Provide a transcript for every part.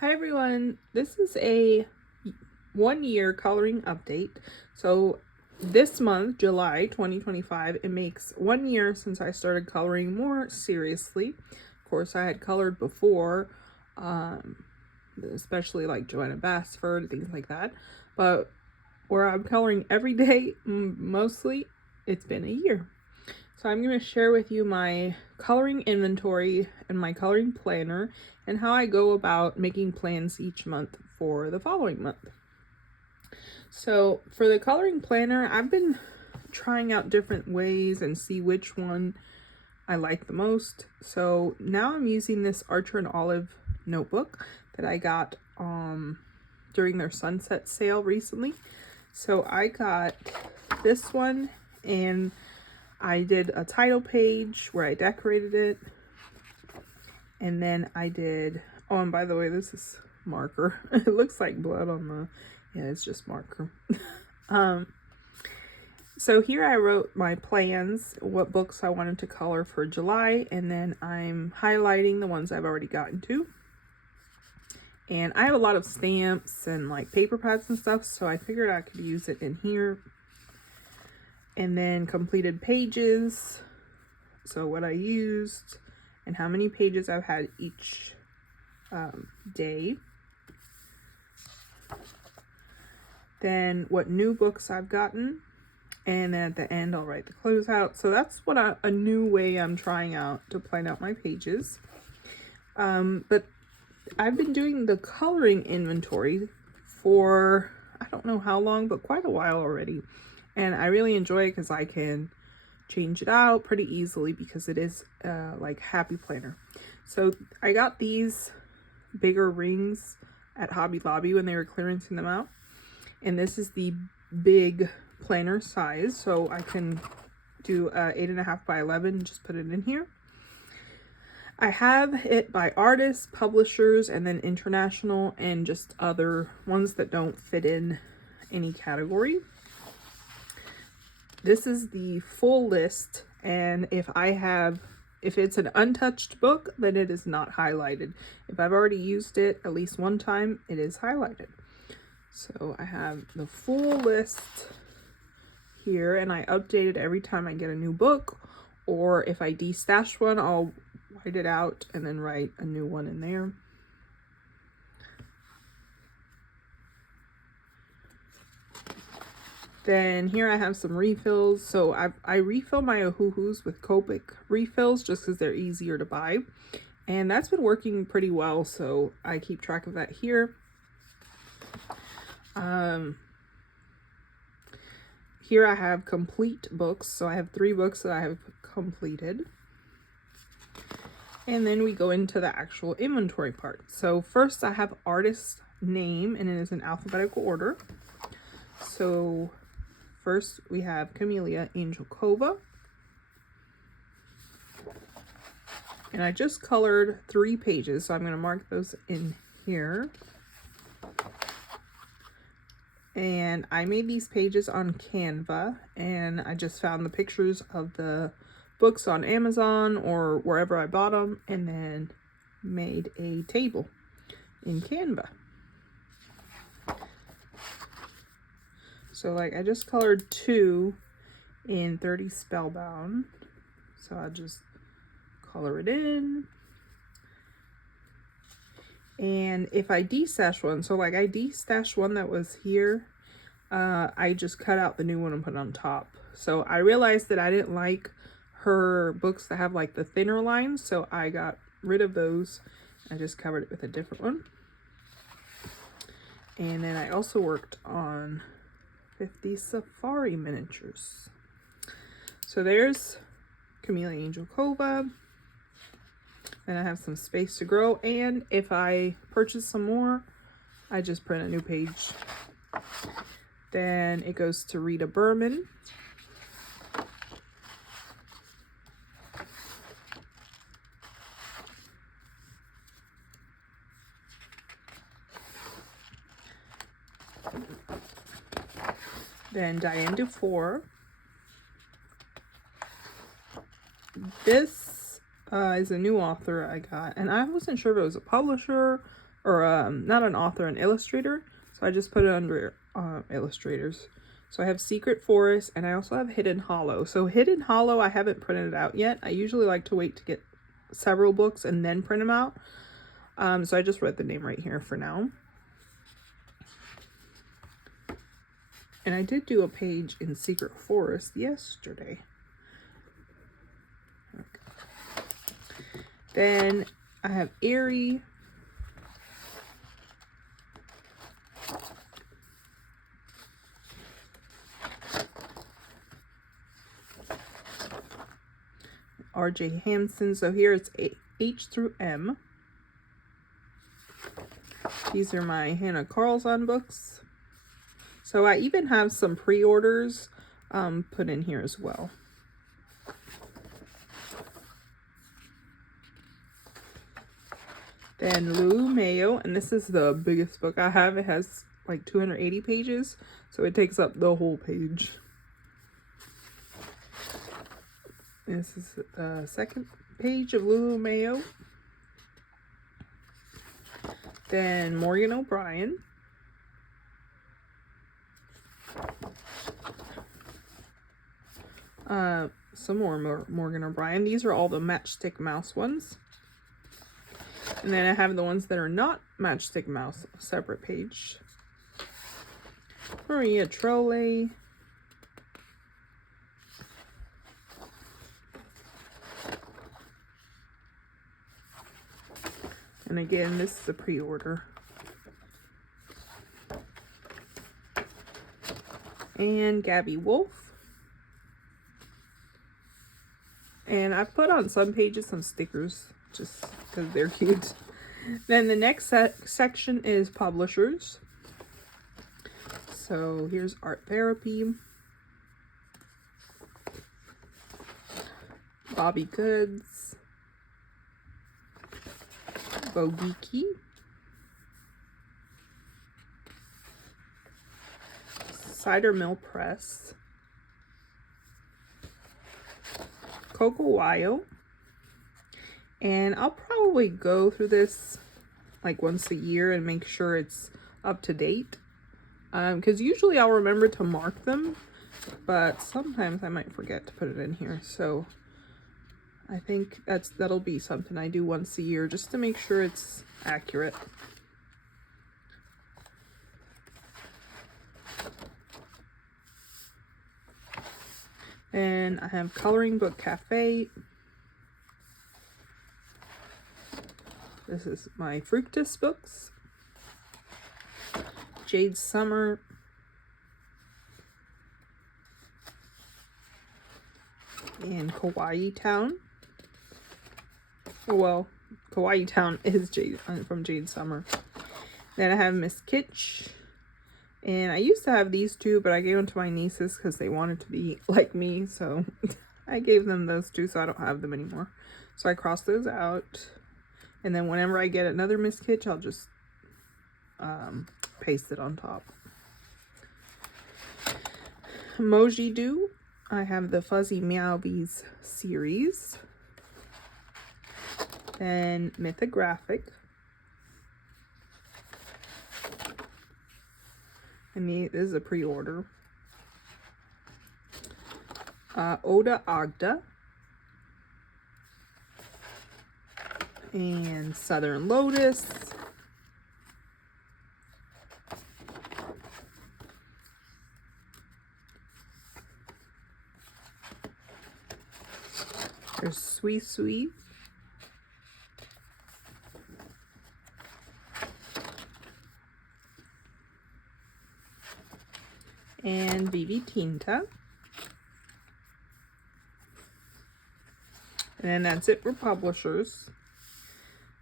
Hi everyone, this is a 1 year coloring update. So this month, July 2025, it makes 1 year since I started coloring more seriously. Of course, I had colored before, especially like Joanna Basford, things like that. But where I'm coloring every day, mostly, it's been a year. So I'm going to share with you my coloring inventory and my coloring planner and how I go about making plans each month for the following month. So for the coloring planner, I've been trying out different ways and see which one I like the most. So now I'm using this Archer and Olive notebook that I got during their sunset sale recently. So I got this one, and I did a title page where I decorated it. And then I did, oh, and by the way, this is marker. It looks like blood on the, yeah, it's just marker. So here I wrote my plans, what books I wanted to color for July, and then I'm highlighting the ones I've already gotten to. And I have a lot of stamps and like paper pads and stuff, so I figured I could use it in here. And then completed pages, so what I used and how many pages I've had each day. Then what new books I've gotten, and then at the end I'll write the closeout. So that's what a new way I'm trying out to plan out my pages. But I've been doing the coloring inventory for I don't know how long, but quite a while already. And I really enjoy it because I can change it out pretty easily because it is like Happy Planner. So I got these bigger rings at Hobby Lobby when they were clearancing them out. And this is the big planner size. So I can do 8.5 by 11, just put it in here. I have it by artists, publishers, and then international, and just other ones that don't fit in any category. This is the full list, and if it's an untouched book, then it is not highlighted. If I've already used it at least one time, it is highlighted. So I have the full list here, and I update it every time I get a new book, or if I destash one, I'll white it out and then write a new one in there. Then here I have some refills. So I refill my Ohuhus with Copic refills just because they're easier to buy. And that's been working pretty well, so I keep track of that here. Here I have complete books. So I have 3 books that I have completed. And then we go into the actual inventory part. So first I have artist's name, and it is in alphabetical order. So first we have Camellia Angelkova. And I just colored 3 pages, so I'm going to mark those in here. And I made these pages on Canva, and I just found the pictures of the books on Amazon or wherever I bought them, and then made a table in Canva. So like I just colored 2 in 30 Spellbound, so I'll just color it in. And if I destash one, so like I destashed one that was here, I just cut out the new one and put it on top. So I realized that I didn't like her books that have like the thinner lines, so I got rid of those. I just covered it with a different one. And then I also worked on 50 Safari miniatures. So there's Camellia Angelkova. And I have some space to grow, and if I purchase some more, I just print a new page. Then it goes to Rita Berman. Then Diane Dufour. This is a new author I got, and I wasn't sure if it was a publisher or not an author, an illustrator. So I just put it under illustrators. So I have Secret Forest, and I also have Hidden Hollow. So Hidden Hollow, I haven't printed it out yet. I usually like to wait to get several books and then print them out. So I just wrote the name right here for now. And I did do a page in Secret Forest yesterday. Okay. Then I have Eerie. R.J. Hampson. So here it's H through M. These are my Hannah Carlson books. So I even have some pre-orders put in here as well. Then Lulu Mayo, and this is the biggest book I have. It has like 280 pages, so it takes up the whole page. This is the second page of Lulu Mayo. Then Morgan O'Brien. Some more Morgan O'Brien. These are all the Matchstick Mouse ones. And then I have the ones that are not Matchstick Mouse, a separate page. Maria Trolle. And again, this is a pre-order. And Gabby Wolf. And I've put on some pages some stickers just because they're cute. Then the next section is publishers. So here's Art Therapy. Bobby Goods. Bogiki. Cider Mill Press. Coco Wyo. And I'll probably go through this like once a year and make sure it's up to date. Because usually I'll remember to mark them, but sometimes I might forget to put it in here. So I think that'll be something I do once a year just to make sure it's accurate. And I have Coloring Book Cafe. This is my Fructus books. Jade Summer. And Kawaii Town. Well, Kawaii Town is from Jade Summer. Then I have Miss Kitsch. And I used to have these two, but I gave them to my nieces because they wanted to be like me. So I gave them those two, so I don't have them anymore. So I crossed those out. And then whenever I get another Miss Kitsch, I'll just paste it on top. Emoji Do. I have the Fuzzy Meowbies series. Then Mythographic. And this is a pre-order. Oda Agda. And Southern Lotus. There's Sweet Sweet. And Vivi Tinta. And then that's it for publishers.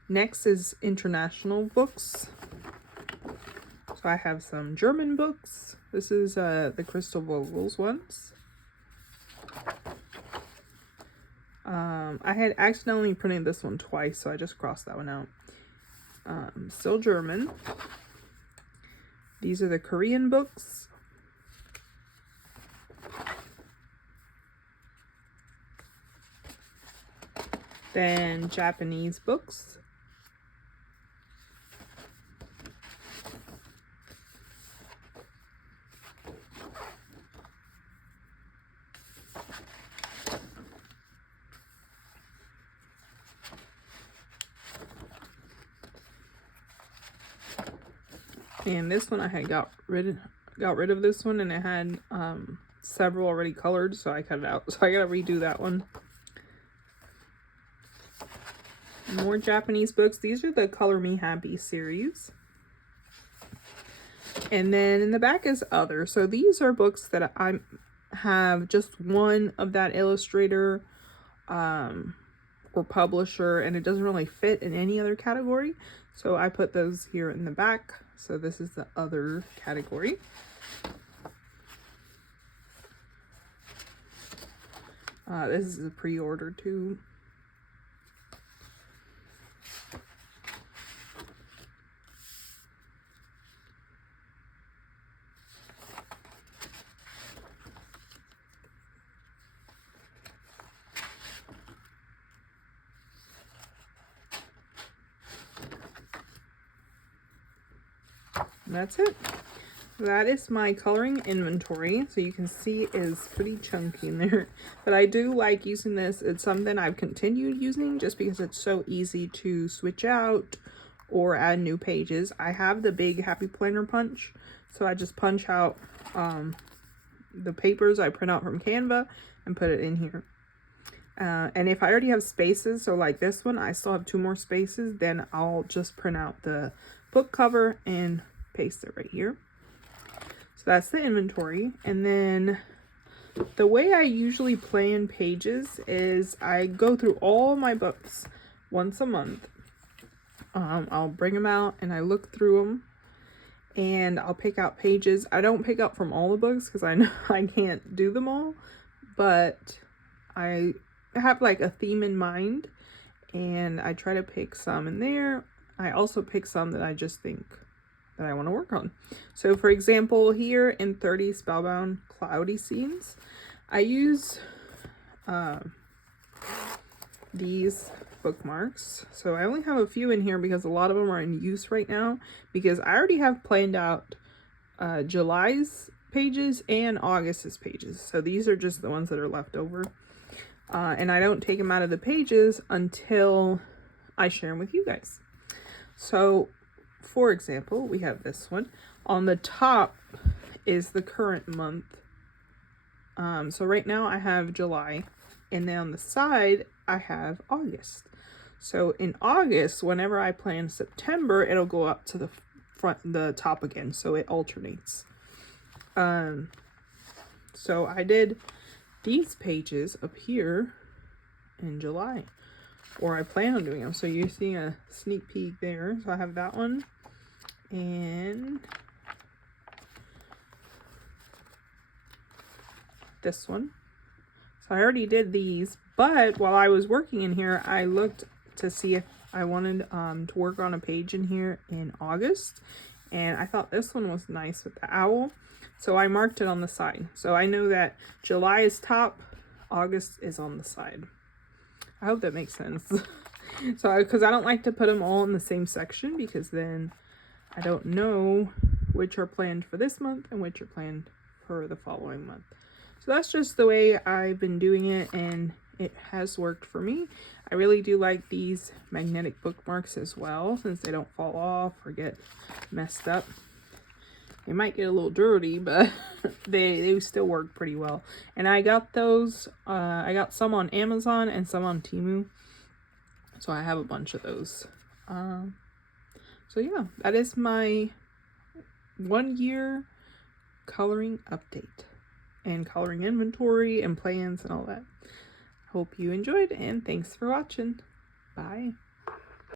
Next is international books. So I have some German books. This is the Crystal Vogels ones. I had accidentally printed this one twice, so I just crossed that one out. Still German. These are the Korean books. Then Japanese books. And this one I had got rid of this one, and it had several already colored, so I cut it out. So I gotta redo that one. More Japanese books. These are the Color Me Happy series. And then in the back is other. So these are books that I have just one of that illustrator or publisher, and it doesn't really fit in any other category. So I put those here in the back. So this is the other category. This is a pre-order too. And that's it. That is my coloring inventory. So you can see it's pretty chunky in there. But I do like using this. It's something I've continued using just because it's so easy to switch out or add new pages. I have the big Happy Planner punch. So I just punch out the papers I print out from Canva and put it in here. And if I already have spaces, so like this one, I still have 2 more spaces, then I'll just print out the book cover and paste it right here. So that's the inventory. And then the way I usually plan pages is I go through all my books once a month. I'll bring them out and I look through them and I'll pick out pages. I don't pick out from all the books because I know I can't do them all, but I have like a theme in mind and I try to pick some in there. I also pick some that I just think that I want to work on. So for example, here in 30 Spellbound Cloudy Scenes, I use these bookmarks. So I only have a few in here because a lot of them are in use right now, because I already have planned out July's pages and August's pages. So these are just the ones that are left over. And I don't take them out of the pages until I share them with you guys. So for example, we have this one. On the top is the current month. So right now I have July, and then on the side I have August. So in August, whenever I plan September, it'll go up to the top again, so it alternates. So I did these pages up here in July, or I plan on doing them. So you're seeing a sneak peek there. So I have that one, and this one. So I already did these, but while I was working in here, I looked to see if I wanted to work on a page in here in August, and I thought this one was nice with the owl, so I marked it on the side. So I know that July is top, August is on the side. I hope that makes sense. So because I don't like to put them all in the same section, because then I don't know which are planned for this month and which are planned for the following month. So that's just the way I've been doing it, and it has worked for me. I really do like these magnetic bookmarks as well, since they don't fall off or get messed up. They might get a little dirty, but they still work pretty well. And I got those, I got some on Amazon and some on Temu. So I have a bunch of those. So yeah, that is my 1 year coloring update and coloring inventory and plans and all that. Hope you enjoyed, and thanks for watching. Bye.